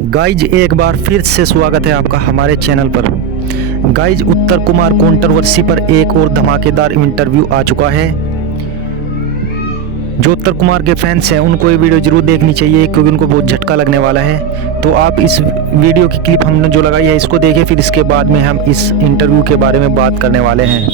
Guys एक बार फिर से स्वागत है आपका हमारे चैनल पर। गाइज उत्तर कुमार कंट्रोवर्सी पर एक और धमाकेदार इंटरव्यू आ चुका है। जो उत्तर कुमार के फैंस हैं उनको ये वीडियो जरूर देखनी चाहिए क्योंकि उनको बहुत झटका लगने वाला है। तो आप इस वीडियो की क्लिप हमने जो लगाई है इसको देखें, फिर इसके बाद में हम इस इंटरव्यू के बारे में बात करने वाले हैं।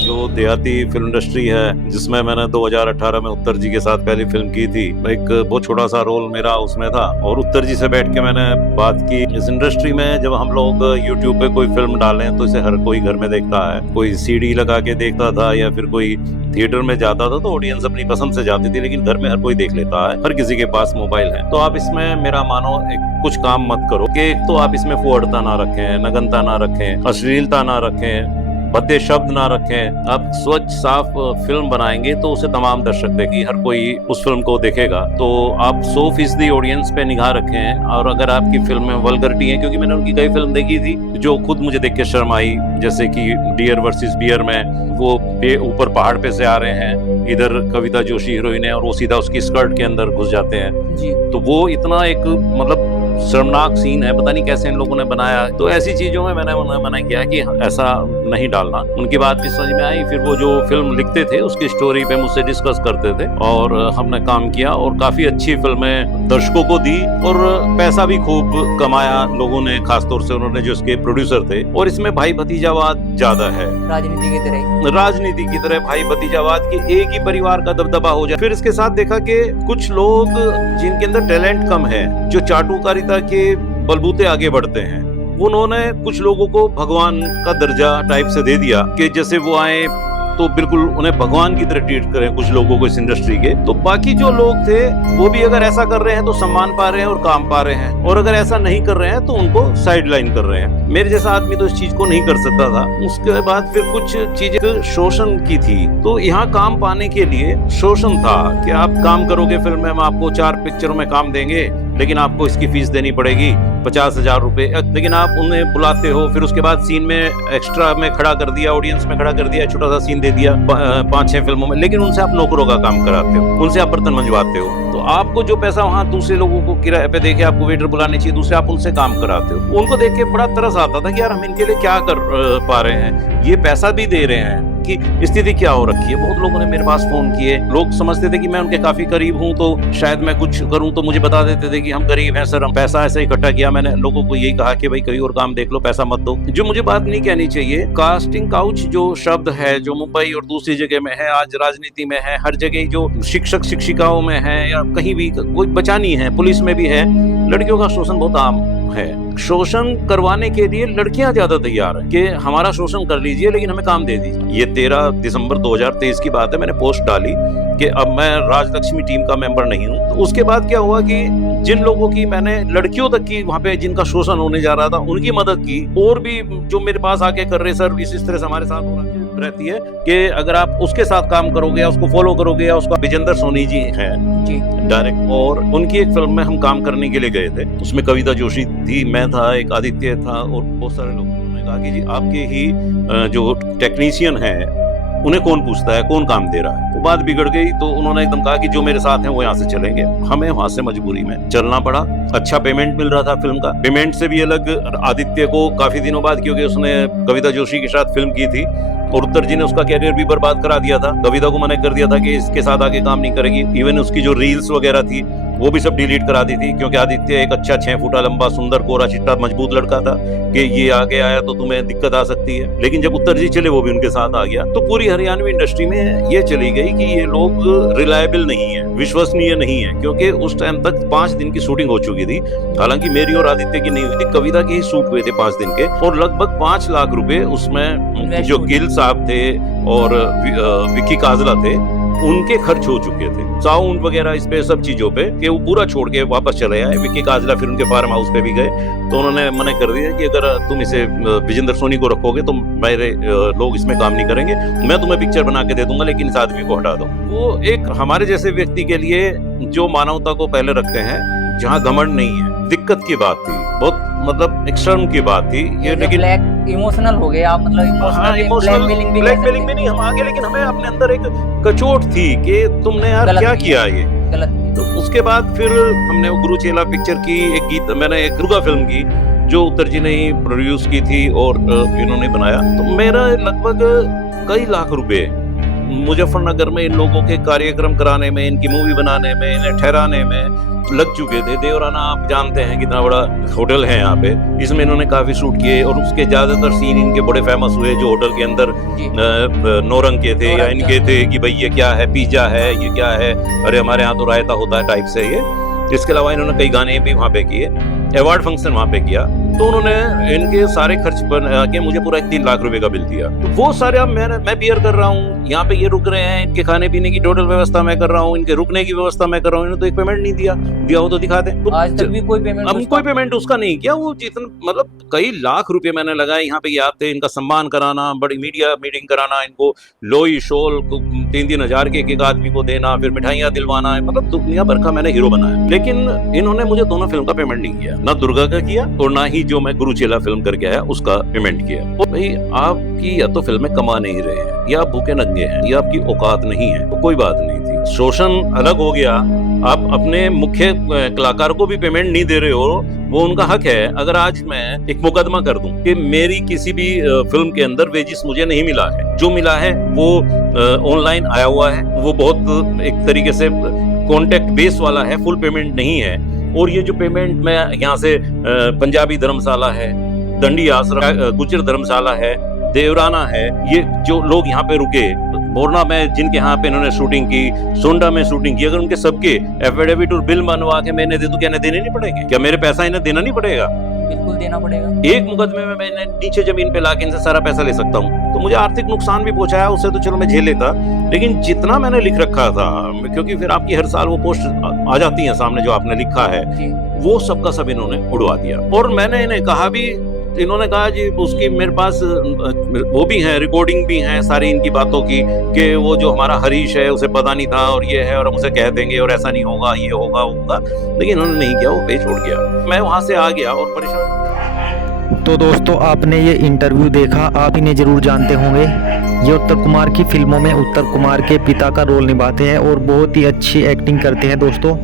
जो देहाती फिल्म इंडस्ट्री है जिसमें मैंने 2018 में उत्तर जी के साथ पहली फिल्म की थी, एक बहुत छोटा सा रोल मेरा उसमें था और उत्तर जी से बैठ के मैंने बात की। इस इंडस्ट्री में जब हम लोग यूट्यूब पे कोई फिल्म डालें तो इसे हर कोई घर में देखता है, कोई सीडी लगा के देखता था या फिर कोई थिएटर में जाता था तो ऑडियंस अपनी पसंद से जाती थी, लेकिन घर में हर कोई देख लेता है, हर किसी के पास मोबाइल है। तो आप इसमें मेरा मानो कुछ काम मत करो कि एक तो आप इसमें फुहड़ता ना रखें, नगनता ना रखें, अश्लीलता ना रखें, भद्दे शब्द ना रखें। आप स्वच्छ साफ फिल्म बनाएंगे तो उसे तमाम दर्शक देखेंगे, हर कोई उस फिल्म को देखेगा। तो आप 100% ऑडियंस पे निगाह रखें। और अगर आपकी फिल्म में वल्गरिटी है, क्योंकि मैंने उनकी कई फिल्म देखी थी जो खुद मुझे देख के शर्म आई, जैसे कि डियर वर्सेस बियर में वो ऊपर पहाड़ पे से आ रहे हैं, इधर कविता जोशी हीरोइन है और वो सीधा उसकी स्कर्ट के अंदर घुस जाते हैं जी। तो वो इतना एक मतलब शर्मनाक सीन है, पता नहीं कैसे इन लोगों ने बनाया। तो ऐसी चीजों में मैंने उन्हें मना किया कि ऐसा नहीं डालना। उनकी बात भी समझ में आई। फिर वो जो फिल्म लिखते थे उसकी स्टोरी पे मुझसे डिस्कस करते थे और हमने काम किया और काफी अच्छी फिल्में दर्शकों को दी और पैसा भी खूब कमाया लोगों ने, खासतौर से उन्होंने जो इसके प्रोड्यूसर थे। और इसमें भाई भतीजावाद ज्यादा है, राजनीति की तरह भाई भतीजावाद के एक ही परिवार का दबदबा हो जाए। फिर इसके साथ देखा कि कुछ लोग जिनके अंदर टैलेंट कम है, जो चाटुकारिता के बलबूते आगे बढ़ते हैं, उन्होंने कुछ लोगों को भगवान का दर्जा टाइप से दे दिया कि जैसे वो आए तो बिल्कुल उन्हें भगवान की तरह ट्रीट करें कुछ लोगों को इस इंडस्ट्री के। तो बाकी जो लोग थे वो भी अगर ऐसा कर रहे हैं तो सम्मान पा रहे हैं और काम पा रहे हैं, और अगर ऐसा नहीं कर रहे हैं तो उनको साइडलाइन कर रहे हैं। मेरे जैसा आदमी तो इस चीज को नहीं कर सकता था। उसके बाद फिर कुछ चीजें शोषण की थी, तो यहाँ काम पाने के लिए शोषण था कि आप काम करोगे फिल्म में, हम आपको 4 पिक्चरों में काम देंगे लेकिन आपको इसकी फीस देनी पड़ेगी 50,000 रुपए। लेकिन आप उन्हें बुलाते हो, फिर उसके बाद सीन में एक्स्ट्रा में खड़ा कर दिया, ऑडियंस में खड़ा कर दिया, छोटा सा सीन दे दिया 5-6 फिल्मों में, लेकिन उनसे आप नौकरों का काम कराते हो, उनसे आप बर्तन मंजवाते हो। तो आपको जो पैसा वहाँ दूसरे लोगों को किराए पे देके आपको वेटर बुलाने चाहिए, दूसरे आप उनसे काम कराते हो। उनको देख के बड़ा तरस आता था कि यार हम इनके लिए क्या कर पा रहे हैं, ये पैसा भी दे रहे हैं, की स्थिति क्या हो रखी है। बहुत लोगों ने मेरे पास फोन किए, लोग समझते थे कि मैं उनके काफी करीब हूं तो शायद मैं कुछ करूं, तो मुझे बता देते थे कि हम गरीब हैं सर, हम पैसा ऐसे इकट्ठा किया। मैंने लोगों को यही कहा कि भाई कोई और काम देख लो, पैसा मत दो। जो मुझे बात नहीं कहनी चाहिए, कास्टिंग काउच जो शब्द है जो मुंबई और दूसरी जगह में है, आज राजनीति में है, हर जगह जो शिक्षक शिक्षिकाओं में है या कहीं भी कोई बचा नहीं है, पुलिस में भी है, लड़कियों का शोषण बहुत आम है। शोषण करवाने के लिए लड़कियां ज्यादा तैयार हैं कि हमारा शोषण कर लीजिए लेकिन हमें काम दे दीजिए। ये 13 दिसंबर 2023 की बात है, मैंने पोस्ट डाली कि अब मैं राजलक्ष्मी टीम का मेंबर नहीं हूँ। तो उसके बाद क्या हुआ कि जिन लोगों की मैंने लड़कियों तक की वहाँ पे जिनका शोषण होने जा रहा था उनकी मदद की, और भी जो मेरे पास आके कर रहे सर इस तरह से हमारे साथ हो रहा है रहती है कि अगर आप उसके साथ काम करोगे या उसको फॉलो करोगे, या उसका विजेंद्र सोनी जी हैं जी डायरेक्ट, और उनकी एक फिल्म में हम काम करने के लिए गए थे। उसमें कविता जोशी थी, मैं था, एक आदित्य था और बहुत सारे लोग। उन्होंने कहा कि जी आपके ही जो टेक्नीशियन है उन्हें कौन पूछता है, कौन काम दे रहा है। तो बात बिगड़ गई, तो उन्होंने एकदम कहा कि जो मेरे साथ हैं वो यहाँ से चलेंगे। हमें वहां से मजबूरी में चलना पड़ा। अच्छा पेमेंट मिल रहा था फिल्म का, पेमेंट से भी अलग आदित्य को काफी दिनों बाद, क्योंकि उसने कविता जोशी के साथ फिल्म की थी और उत्तर जी ने उसका कैरियर भी बर्बाद करा दिया था। कविता को मना कर दिया था कि इसके साथ आगे काम नहीं करेगी। इवन उसकी जो रील्स वगैरह थी वो भी सब डिलीट करा दी थी, क्योंकि आदित्य एक अच्छा 6 फुटा लंबा सुंदर कोरा चिट्टा मजबूत लड़का था कि ये आगे आया तो तुम्हें दिक्कत आ सकती है। लेकिन जब उत्तर जी चले वो भी उनके साथ आ गया। तो पूरी हरियाणवी इंडस्ट्री में ये चली गई कि ये लोग रिलायबल नहीं है, विश्वसनीय नहीं है, क्योंकि उस टाइम तक 5 दिन की शूटिंग हो चुकी थी। हालांकि मेरी और आदित्य की नहीं हुई थी, कविता के ही शूट हुए थे 5 दिन के, और लगभग 5 लाख रुपए उसमें जो गिल साहब थे और विक्की काजला थे उनके खर्च हो चुके थे, साउंड वगैरह इस पे सब चीजों पे, कि वो पूरा छोड़ के वापस चले आए। विक्की काजला फिर उनके फार्म हाउस पे भी गए, तो उन्होंने मना कर दिया कि अगर तुम इसे विजेंद्र सोनी को रखोगे तो मेरे लोग इसमें काम नहीं करेंगे, मैं तुम्हें पिक्चर बना के दे दूंगा लेकिन इस आदमी को हटा दो। वो एक हमारे जैसे व्यक्ति के लिए जो मानवता को पहले रखते हैं, जहाँ घमंड नहीं है, दिक्कत की बात थी, बहुत मतलब एक शर्म की बात थी ये। लेकिन इमोशनल हो गए आप, मतलब ब्लैकमेलिंग में नहीं हम आगे, लेकिन हमें अपने अंदर एक कचोट थी कि तुमने यार क्या किया ये गलत। तो उस उसके बाद फिर हमने वो गुरु चेला पिक्चर की एक गीत, मैंने एक दुर्गा फिल्म की जो उत्तर जी ने ही प्रोड्यूस की थी और इन्होंने बनाया। तो मेरा लगभग कई लाख रुपए मुजफ्फरनगर में इन लोगों के कार्यक्रम कराने में, इनकी मूवी बनाने में, इन्हें ठहराने में लग चुके थे। देवराना आप जानते हैं कितना बड़ा होटल है यहाँ पे, इसमें इन्होंने काफी शूट किए और उसके ज्यादातर सीन इनके बड़े फेमस हुए जो होटल के अंदर नौरंग के थे या इनके थे कि भाई ये क्या है, पिज्जा है, ये क्या है, अरे हमारे यहाँ तो रायता होता है टाइप से ये। इसके अलावा इन्होंने कई गाने भी वहाँ पे किए, अवार्ड फंक्शन वहाँ पे किया। तो उन्होंने इनके सारे खर्च बना के मुझे पूरा 3 लाख रुपए का बिल दिया। तो वो सारे अब मैं बियर कर रहा हूँ, यहाँ पे ये रुक रहे हैं, इनके खाने पीने की टोटल व्यवस्था मैं कर रहा हूँ, इनके रुकने की व्यवस्था मैं कर रहा हूँ। इन्होंने तो एक पेमेंट नहीं दिया हो तो दिखा दे। तो आज तक भी कोई पेमेंट अब कोई पेमेंट उसका नहीं किया। वो जितना मतलब कई लाख रुपए मैंने लगाए यहाँ पे, ये आते इनका सम्मान कराना, बड़ी मीडिया मीटिंग कराना, इनको लोई शोल 3-3 हजार के एक आदमी को देना, फिर मिठाइयाँ दिलवाना, मतलब दुनिया भर का मैंने हीरो बनाया। लेकिन इन्होंने मुझे दोनों फिल्म का पेमेंट नहीं किया, ना दुर्गा का किया और ना ही जो मैं गुरु चेला फिल्म करके आया उसका पेमेंट किया। और भाई आपकी या तो फिल्में कमा नहीं रहे हैं, या आप भूखे नंगे हैं, या आपकी औकात नहीं है, तो कोई बात नहीं थी। शोषण अलग हो गया, आप अपने मुख्य कलाकार को भी पेमेंट नहीं दे रहे हो, वो उनका हक है। अगर आज मैं एक मुकदमा कर दूं कि मेरी किसी भी फिल्म के अंदर वेजिस मुझे नहीं मिला है, जो मिला है वो ऑनलाइन आया हुआ है, वो बहुत एक तरीके से कॉन्टेक्ट बेस वाला है, फुल पेमेंट नहीं है। और ये जो पेमेंट मैं यहाँ से पंजाबी धर्मशाला है, दंडी आसरा, गुजर धर्मशाला है, देवराना है, ये जो लोग यहाँ पे रुके, बोरना में जिनके यहाँ पे इन्होंने शूटिंग की, सोंडा में शूटिंग की, अगर उनके सबके एफिडेविट और बिल बनवा के मैंने दे दूं, क्या इन्हें देने नहीं पड़ेंगे? क्या मेरे पैसा इन्हें देना नहीं पड़ेगा? बिल्कुल देना पड़ेगा। एक मुकदमे में मैंने नीचे जमीन पे लाके इनसे सारा पैसा ले सकता हूँ। तो मुझे आर्थिक नुकसान भी पहुंचाया, उससे तो चलो मैं झेल लेता, लेकिन जितना मैंने लिख रखा था, क्योंकि फिर आपकी हर साल वो पोस्ट आ जाती है सामने जो आपने लिखा है, वो सबका सब इन्होंने उड़वा दिया। और मैंने इन्हें कहा भी, इन्होंने कहा जी उसकी मेरे पास वो भी है, रिकॉर्डिंग भी है सारी इनकी बातों की, कि वो जो हमारा हरीश है उसे पता नहीं था और ये है और हम उसे कह देंगे और ऐसा नहीं होगा, ये होगा वो होगा। लेकिन इन्होंने नहीं किया, वो पेज छोड़ गया। मैं वहां से आ गया और परेशान। तो दोस्तों आपने ये इंटरव्यू देखा, आप इन्हें जरूर जानते होंगे। ये उत्तर कुमार की फिल्मों में उत्तर कुमार के पिता का रोल निभाते हैं और बहुत ही अच्छी एक्टिंग करते हैं दोस्तों,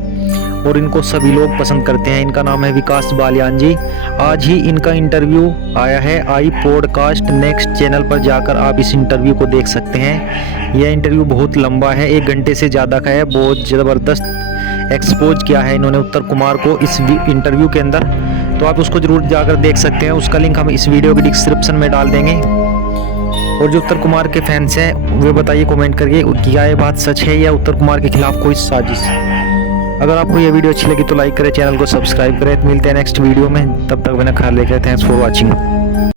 और इनको सभी लोग पसंद करते हैं। इनका नाम है विकास बालियान जी। आज ही इनका इंटरव्यू आया है आई पॉडकास्ट नेक्स्ट चैनल पर, जाकर आप इस इंटरव्यू को देख सकते हैं। यह इंटरव्यू बहुत लंबा है, 1 घंटे से ज़्यादा का है। बहुत ज़बरदस्त एक्सपोज किया है इन्होंने उत्तर कुमार को इस इंटरव्यू के अंदर, तो आप उसको ज़रूर जाकर देख सकते हैं। उसका लिंक हम इस वीडियो के डिस्क्रिप्शन में डाल देंगे। और जो उत्तर कुमार के फैंस हैं वे बताइए कमेंट करके क्या ये बात सच है या उत्तर कुमार के खिलाफ कोई साजिश। अगर आपको ये वीडियो अच्छी लगी तो लाइक करें, चैनल को सब्सक्राइब करें। मिलते हैं नेक्स्ट वीडियो में, तब तक मैंने ख्याल रखें। Thanks for watching.